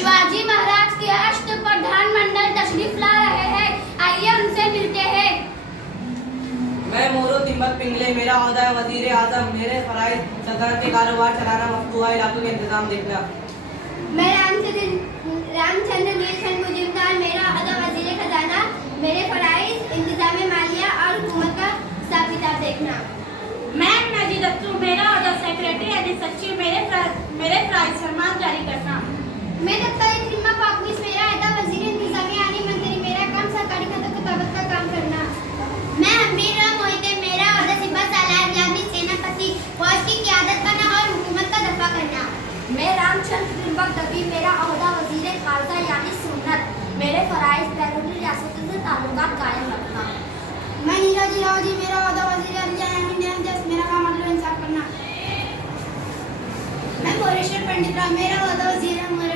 शिवाजी महाराज के अष्ट प्रधानमंडल तशरीफ ला रहे हैं, आइए उनसे मिलते हैं। मैं मोरू तिब्बत पिंगले, मेरा ओहदा है वजीर आजम। मेरे फराइज सल्तनत के कारोबार चलाना, मफतूहा इलाकों के इंतजाम देखना। मैं रामचंद्र नीलकंठ मुजीबदार, मेरा ओहदा वजीर खजाना। मेरे फराइज इंतजाम मालिया और हुकूमत का हिसाब किताब देखना। मैं नाजिद अख्तर, मेरा ओहदा सेक्रेटरी यानी सचिव। मेरे फराइज फरमान जारी करना। मैं दफ्तर खिदमत पाकनीस, मेरा ओहदा वजीर इंतजाम यानी मंत्री। मेरा काम सरकारी किताबत का काम करना। मैं अमीर मोहिते, मेरा ओहदा सिपह सालार यानी सेनापति, फौज की क़यादत करना और हुकूमत का दफा करना। मैं रामचंद्र तिब्बत दबी, मेरा ओहदा वजीर खारजा यानी सुन्नत। मेरे फराइज बैरूनी रियासतों से ताल्लुकात कायम रखना। मैं नीरज रावजी, मेरा ओहदा वजीर अदलिया यानी न्याय जज। मेरा काम अदल व इंसाफ करना। मैं मोरेश्वर पंडित राव, मेरा ओहदा वजीर अमूर